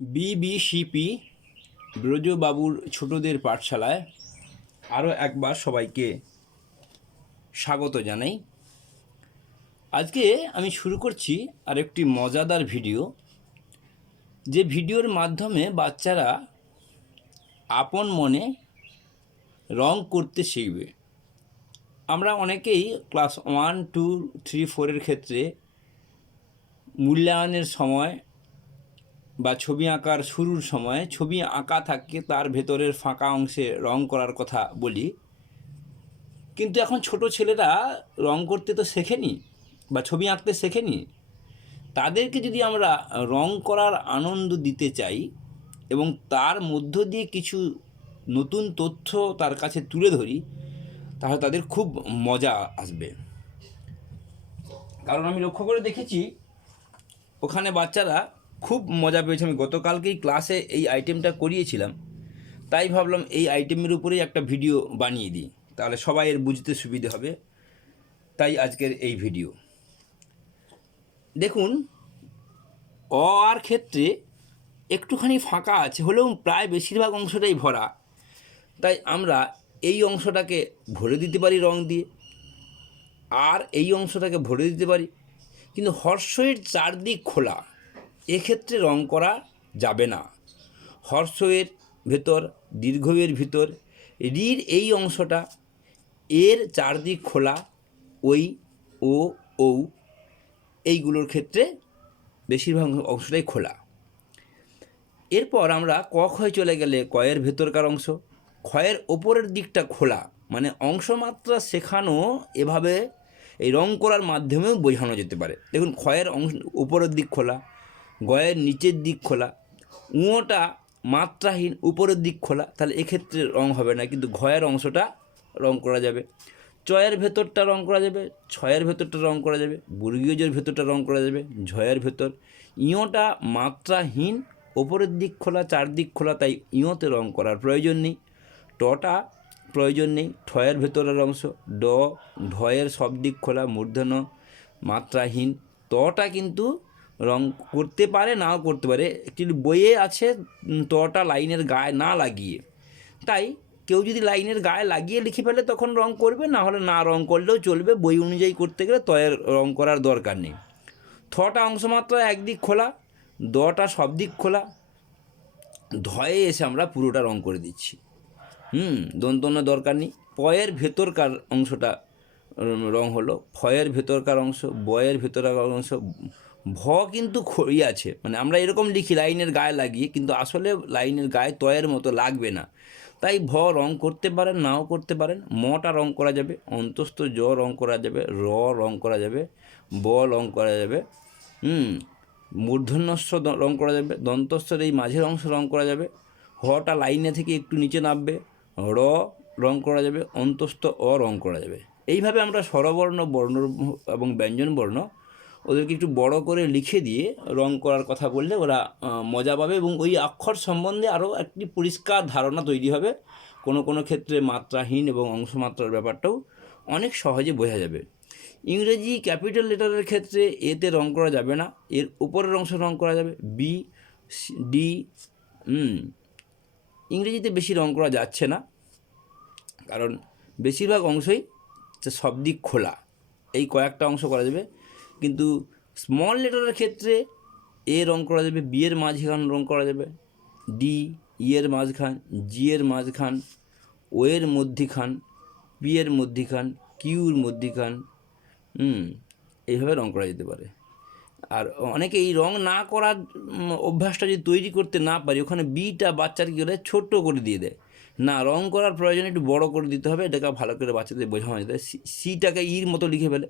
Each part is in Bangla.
BBCP ব্রজবাবুর ছোটদের পাঠশালায় আরও একবার সবাইকে স্বাগত জানাই। আজকে আমি শুরু করছি আরেকটি মজাদার ভিডিও, যে ভিডিওর মাধ্যমে বাচ্চারা আপন মনে রং করতে শিখবে। আমরা অনেকেই ক্লাস 1, 2, 3, 4 ক্ষেত্রে মূল্যায়নের সময় বা ছবি আঁকার শুরুর সময় ছবি আঁকা থাকে, তার ভেতরের ফাঁকা অংশে রং করার কথা বলি, কিন্তু এখন ছোট ছেলেরা রং করতে তো শেখেনি বা ছবি আঁকতে শেখেনি। তাদেরকে যদি আমরা রং করার আনন্দ দিতে চাই এবং তার মধ্য দিয়ে কিছু নতুন তথ্য তার কাছে তুলে ধরি, তাহলে তাদের খুব মজা আসবে। কারণ আমি লক্ষ্য করে দেখেছি ওখানে বাচ্চারা খুব মজা পেয়েছে। আমি গতকালকেই ক্লাসে এই আইটেমটা করিয়েছিলাম, তাই ভাবলাম এই আইটেমের উপরেই একটা ভিডিও বানিয়ে দিই, তাহলে সবাই এর বুঝতে সুবিধে হবে। তাই আজকের এই ভিডিও দেখুন। অ আর ক্ষেত্রে একটুখানি ফাঁকা আছে, হলেও প্রায় বেশিরভাগ অংশটাই ভরা, তাই আমরা এই অংশটাকে ভরে দিতে পারি রং দিয়ে, আর এই অংশটাকে ভরে দিতে পারি। কিন্তু হর্ষের চারদিক খোলা, এক্ষেত্রে রং করা যাবে না। হর্ষের ভেতর, দীর্ঘয়ের ভিতর, রির এই অংশটা, এর চারদিক খোলা, ওই, ও, ঔ, এইগুলোর ক্ষেত্রে বেশিরভাগ অংশটাই খোলা। এরপর আমরা ক ক্ষয় চলে গেলে কয়ের ভেতরকার অংশ, ক্ষয়ের ওপরের দিকটা খোলা, মানে অংশমাত্রা শেখানো এভাবে এই রং করার মাধ্যমেও বোঝানো যেতে পারে। দেখুন, ক্ষয়ের অংশ উপরের দিক খোলা, গয়ের নিচের দিক খোলা, উঁটা মাত্রাহীন উপরের দিক খোলা, তাহলে এক্ষেত্রে রং হবে না, কিন্তু ঘয়ের অংশটা রং করা যাবে। চয়ের ভেতরটা রং করা যাবে, ছয়ের ভেতরটা রং করা যাবে, বর্গীয়জের ভেতরটা রং করা যাবে, ঝয়ের ভেতর। ইঁটা মাত্রাহীন, ওপরের দিক খোলা, চারদিক খোলা, তাই ইঁতে রং করার প্রয়োজন নেই। টটা প্রয়োজন নেই, ঠয়ের ভেতরের অংশ। ড, ঢয়ের সব দিক খোলা, মূর্ধন্য মাত্রাহীন। তটা কিন্তু রং করতে পারে, নাও করতে পারে। একটি বইয়ে আছে তটা লাইনের গায়ে না লাগিয়ে, তাই কেউ যদি লাইনের গায়ে লাগিয়ে লিখে ফেলে তখন রং করবে, না হলে না রং করলেও চলবে। বই অনুযায়ী করতে গেলে তয়ের রং করার দরকার নেই। থটা অংশমাত্রা একদিক খোলা, দটা সব দিক খোলা, ধয়ে এসে আমরা পুরোটা রং করে দিচ্ছি। দন্তন্য দরকার নেই। পয়ের ভেতরকার অংশটা রং হলো, ফয়ের ভেতরকার অংশ, বয়ের ভেতরকার অংশ। ভ কিন্তু ইয়ে আছে, মানে আমরা এরকম লিখি লাইনের গায়ে লাগিয়ে, কিন্তু আসলে লাইনের গায়ে তয়ের মতো লাগবে না, তাই ভ রং করতে পারেন, নাও করতে পারেন। মটা রং করা যাবে, অন্তস্থ জ রং করা যাবে, র রং করা যাবে, ব রং করা যাবে, মূর্ধন্যস্ব রং করা যাবে, দন্তস্থর এই মাঝের অংশ রং করা যাবে, হটা লাইনে থেকে একটু নিচে নামবে, র রং করা যাবে, অন্তস্থ অ রং করা যাবে। এইভাবে আমরা স্বরবর্ণ, বর্ণ এবং ব্যঞ্জন বর্ণ ওদেরকে একটু বড় করে লিখে দিয়ে রং করার কথা বললে ওরা মজা পাবে, এবং ওই অক্ষর সম্বন্ধে আরও একটি পরিষ্কার ধারণা তৈরি হবে। কোনো কোনো ক্ষেত্রে মাত্রাহীন এবং অংশমাত্রার ব্যাপারটাও অনেক সহজে বোঝা যাবে। ইংরেজি ক্যাপিটাল লেটারের ক্ষেত্রে এতে রং করা যাবে না, এর উপরের অংশ রং করা যাবে। বি, ডি, ইংরেজিতে বেশি রং করা যাচ্ছে না, কারণ বেশিরভাগ অংশই সব দিক খোলা, এই কয়েকটা অংশ করা যাবে। কিন্তু স্মল লেটারের ক্ষেত্রে এ রং করা যাবে, বি এর মাঝখান রং করা যাবে, ডি ইয়ের মাঝখান, জি এর মাঝখান, ও এর মধ্যিখান, পি এর মধ্যিখান, কিউর মধ্যিখান, এইভাবে রং করা যেতে পারে। আর অনেকে এই রং না করার অভ্যাসটা যদি তৈরি করতে না পারি, ওখানে বিটা বাচ্চার কী করে ছোট্ট করে দিয়ে দেয়। না, রং করার প্রয়োজনে একটু বড় করে দিতে হবে, এটাকে ভালো করে বাচ্চাদের বোঝানো যেতে হয়। সিটাকে ইর মতো লিখে ফেলে,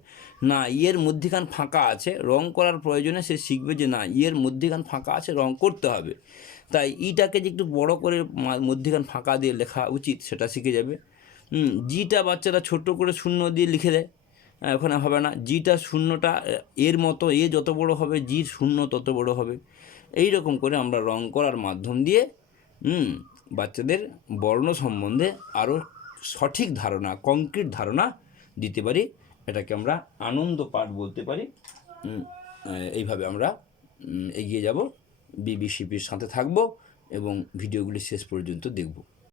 না ইয়ের মধ্যিখান ফাঁকা আছে, রং করার প্রয়োজনে সে শিখবে যে না ইয়ের মধ্যিখান ফাঁকা আছে, রং করতে হবে। তাই ইটাকে যে একটু বড় করে মধ্যিখান ফাঁকা দিয়ে লেখা উচিত, সেটা শিখে যাবে। জিটা বাচ্চারা ছোট্ট করে শূন্য দিয়ে লিখে দেয়, ওখানে হবে না। জিটা শূন্যটা এর মতো, এ যত বড় হবে জির শূন্য তত বড় হবে। এই রকম করে আমরা রং করার মাধ্যম দিয়ে বাচ্চাদের বর্ণ সম্বন্ধে আরও সঠিক ধারণা, কংক্রিট ধারণা দিতে পারি। এটাকে আমরা আনন্দ পাঠ বলতে পারি। এইভাবে আমরা এগিয়ে যাব। বিবিসিপির সাথে থাকবো এবং ভিডিওগুলি শেষ পর্যন্ত দেখব।